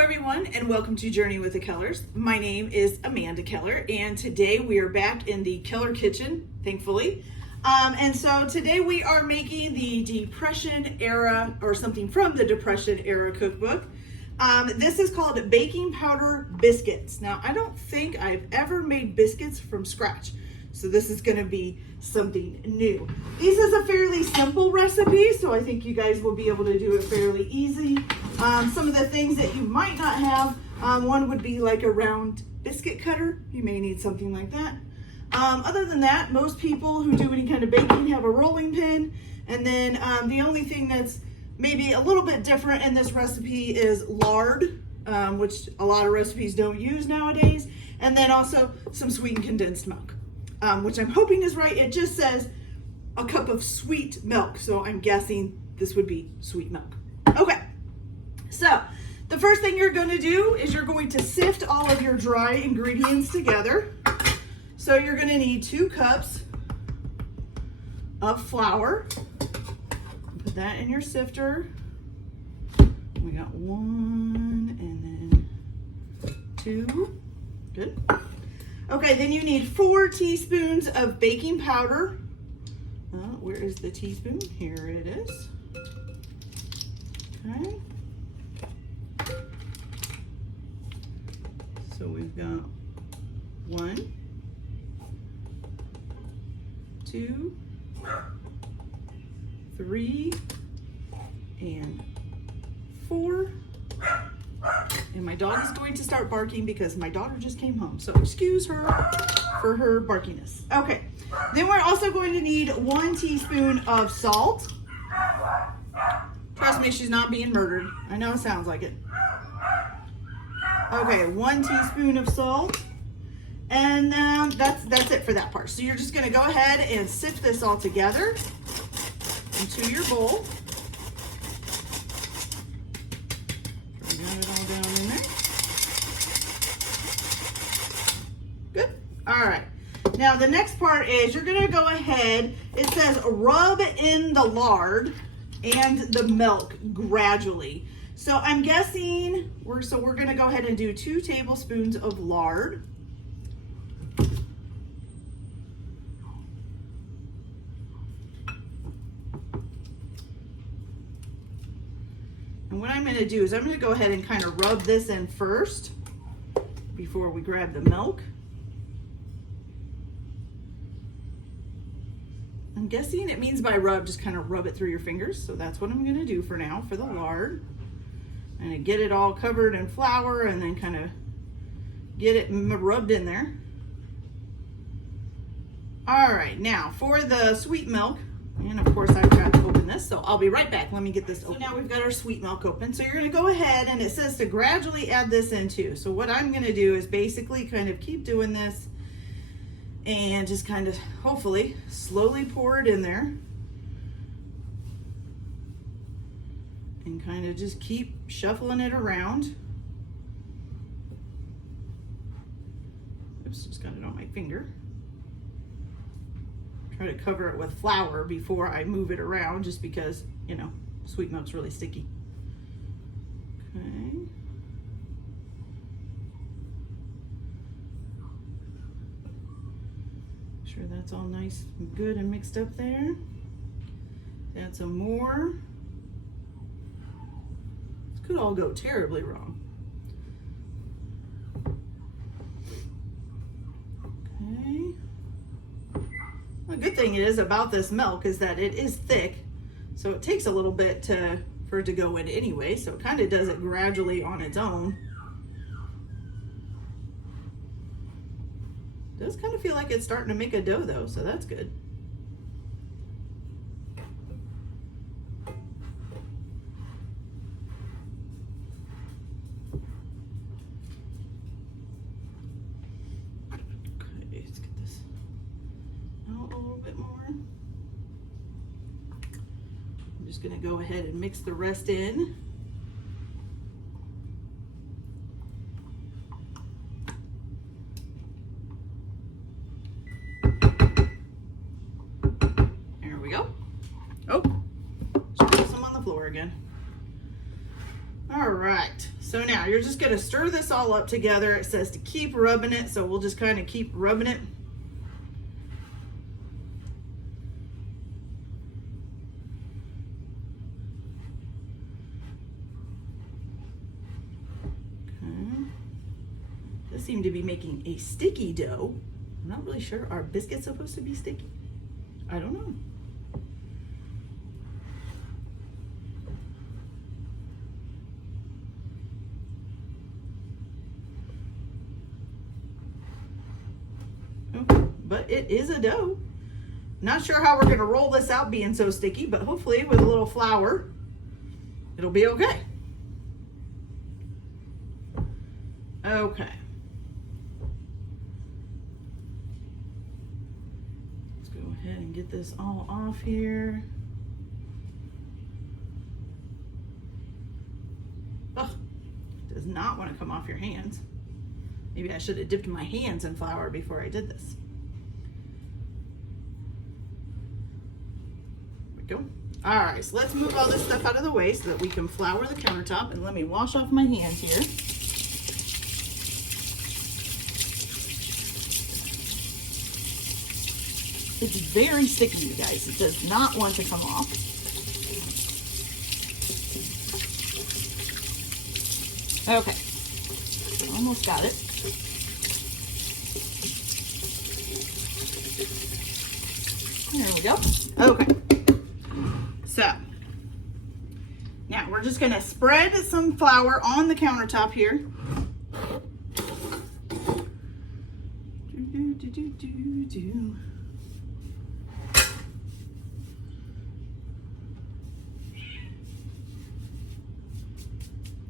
everyone, and welcome to Journey with the Kellers. My name is Amanda Keller, and today we are back in the Keller kitchen, thankfully. And so today we are making the Depression era, or something from the Depression era cookbook. This is called baking powder biscuits. Now, I don't think I've ever made biscuits from scratch, so this is going to be something new. This is a fairly simple recipe, so I think you guys will be able to do it fairly easy. Some of the things that you might not have, one would be like a round biscuit cutter. You may need something like that. Other than that, most people who do any kind of baking have a rolling pin. And then the only thing that's maybe a little bit different in this recipe is lard, which a lot of recipes don't use nowadays. And then also some sweetened condensed milk, which I'm hoping is right. It just says a cup of sweet milk, so I'm guessing this would be sweet milk. Okay, so the first thing you're going to do is you're going to sift all of your dry ingredients together. So you're going to need 2 cups of flour. Put that in your sifter. We got 1 and then 2. Good. Okay, then you need 4 teaspoons of baking powder. Where is the teaspoon? Here it is. Okay. So we've got 1, 2, 3, and 4. And my dog is going to start barking because my daughter just came home. So excuse her for her barkiness. Okay, then we're also going to need 1 teaspoon of salt. Trust me, she's not being murdered. I know it sounds like it. Okay, 1 teaspoon of salt. And that's it for that part. So you're just gonna go ahead and sift this all together into your bowl. Got it all down in there. Good. All right. Now the next part is you're gonna go ahead, it says rub in the lard and the milk gradually. So I'm guessing we're gonna go ahead and do 2 tablespoons of lard. And what I'm going to do is I'm going to go ahead and kind of rub this in first before we grab the milk. I'm guessing it means by rub, just kind of rub it through your fingers. So that's what I'm going to do for now for the lard. I'm going to get it all covered in flour and then kind of get it rubbed in there. All right, now for the sweet milk, and of course I've got to open this, so I'll be right back. Let me get this open. So now we've got our sweet milk open. So you're gonna go ahead and it says to gradually add this in too. So what I'm gonna do is basically kind of keep doing this and just kind of hopefully slowly pour it in there. And kind of just keep shuffling it around. Oops, just got it on my finger. Try to cover it with flour before I move it around, just because, you know, sweet milk's really sticky. Okay. Make sure that's all nice and good and mixed up there. Add some more. This could all go terribly wrong. Okay. The good thing is about this milk is that it is thick, so it takes a little bit for it to go in anyway, so it kind of does it gradually on its own. It does kind of feel like it's starting to make a dough though, so that's good. Just going to go ahead and mix the rest in. There we go. Oh, spill some on the floor again. All right, So now you're just gonna stir this all up together. It says to keep rubbing it, so we'll just kind of keep rubbing it. Okay. This seemed to be making a sticky dough. I'm not really sure. Are biscuits supposed to be sticky? I don't know. But it is a dough. Not sure how we're going to roll this out being so sticky, but hopefully with a little flour, it'll be okay. Okay. Let's go ahead and get this all off here. Ugh, does not want to come off your hands. Maybe I should have dipped my hands in flour before I did this. Go. All right, so let's move all this stuff out of the way so that we can flour the countertop, and let me wash off my hands here. It's very sticky, you guys. It does not want to come off. Okay, almost got it. There we go. Okay. So, now we're just going to spread some flour on the countertop here.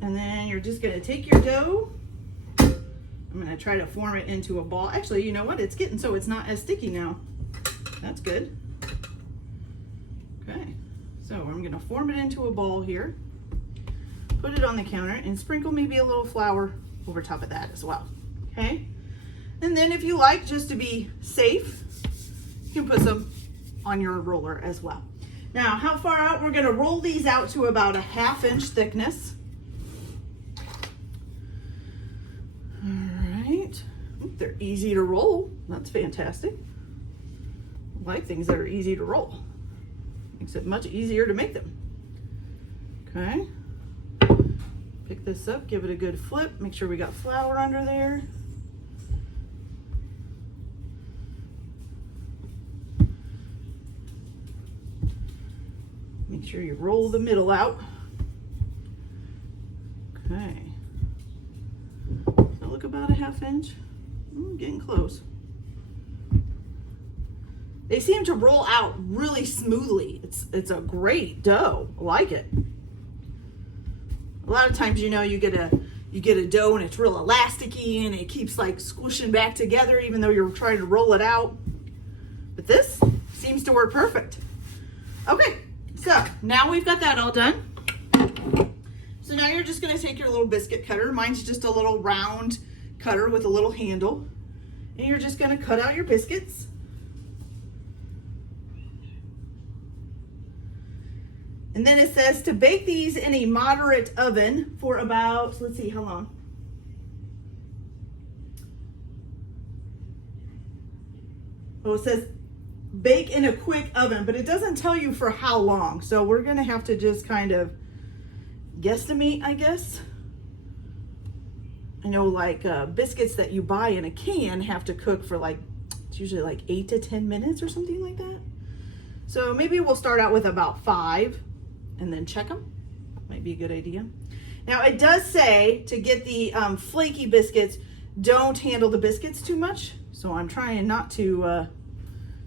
And then you're just going to take your dough. I'm going to try to form it into a ball. Actually, you know what? It's getting so it's not as sticky now. That's good. Okay. So I'm going to form it into a ball here, put it on the counter, and sprinkle maybe a little flour over top of that as well. Okay. And then if you like, just to be safe, you can put some on your roller as well. Now, how far out? We're going to roll these out to about a 1/2 inch thickness. All right. They're easy to roll. That's fantastic. I like things that are easy to roll. Makes it much easier to make them. Okay. Pick this up, give it a good flip. Make sure we got flour under there. Make sure you roll the middle out. Okay. So look about a 1/2 inch. Getting close. They seem to roll out really smoothly. It's a great dough. I like it. A lot of times, you know, you get a dough and it's real elasticy and it keeps like squishing back together even though you're trying to roll it out. But this seems to work perfect. Okay, so now we've got that all done. So now you're just gonna take your little biscuit cutter. Mine's just a little round cutter with a little handle. And you're just gonna cut out your biscuits. And then it says to bake these in a moderate oven for about, let's see, how long? Oh, it says bake in a quick oven, but it doesn't tell you for how long. So we're gonna have to just kind of guesstimate, I guess. I know like biscuits that you buy in a can have to cook for like, it's usually like 8 to 10 minutes or something like that. So maybe we'll start out with about 5 and then check them. Might be a good idea. Now it does say to get the flaky biscuits, don't handle the biscuits too much. So I'm trying not to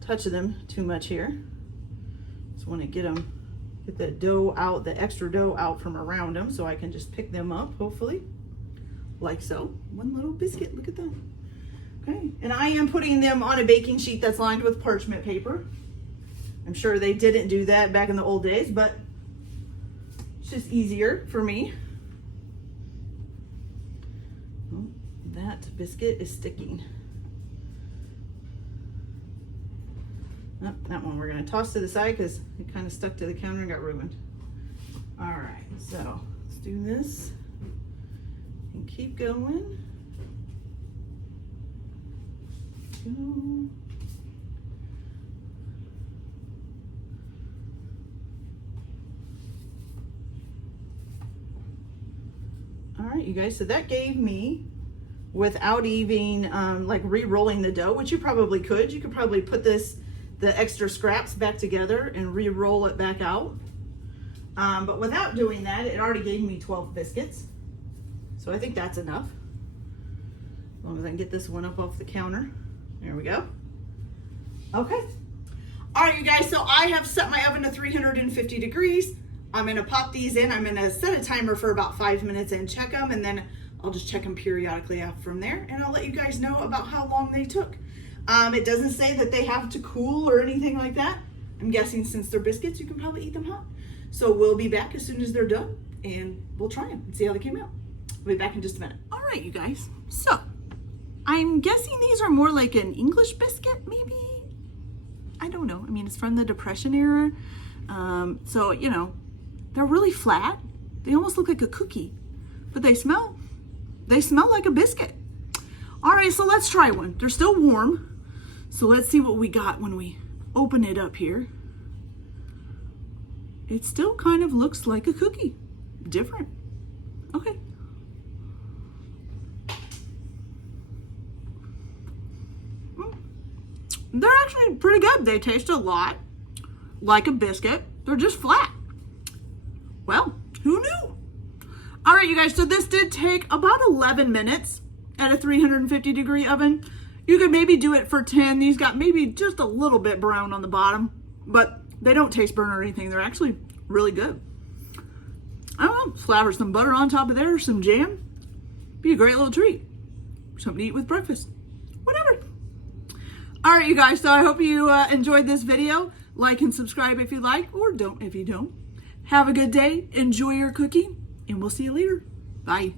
touch them too much here. Just want to get the dough out, the extra dough out from around them so I can just pick them up, hopefully. Like so. One little biscuit, look at that. Okay, and I am putting them on a baking sheet that's lined with parchment paper. I'm sure they didn't do that back in the old days, but it's just easier for me. Oh, that biscuit is sticking. Oh, that one we're gonna toss to the side because it kind of stuck to the counter and got ruined. All right, so let's do this. keep going. Go. All right, you guys, so that gave me, without even like re-rolling the dough, which you probably could. You could probably put the extra scraps back together and re-roll it back out. But without doing that, it already gave me 12 biscuits. So I think that's enough. As long as I can get this one up off the counter. There we go. Okay. All right, you guys, so I have set my oven to 350 degrees. I'm gonna pop these in. I'm gonna set a timer for about 5 minutes and check them, and then I'll just check them periodically out from there, and I'll let you guys know about how long they took. It doesn't say that they have to cool or anything like that. I'm guessing since they're biscuits, you can probably eat them hot. So we'll be back as soon as they're done, and we'll try them and see how they came out. I'll be back in just a minute. All right, you guys. So I'm guessing these are more like an English biscuit, maybe? I don't know. I mean, it's from the Depression era. So, you know, they're really flat. They almost look like a cookie, but they smell like a biscuit. All right, so let's try one. They're still warm. So let's see what we got when we open it up here. It still kind of looks like a cookie. Different. Okay. They're actually pretty good. They taste a lot like a biscuit. They're just flat. Well, who knew? All right, you guys, so this did take about 11 minutes at a 350 degree oven. You could maybe do it for 10. These got maybe just a little bit brown on the bottom, but they don't taste burnt or anything. They're actually really good. I don't know, slather some butter on top of there, some jam. Be a great little treat. Something to eat with breakfast. Whatever. All right, you guys, so I hope you enjoyed this video. Like and subscribe if you like, or don't if you don't. Have a good day. Enjoy your cookie, and we'll see you later. Bye.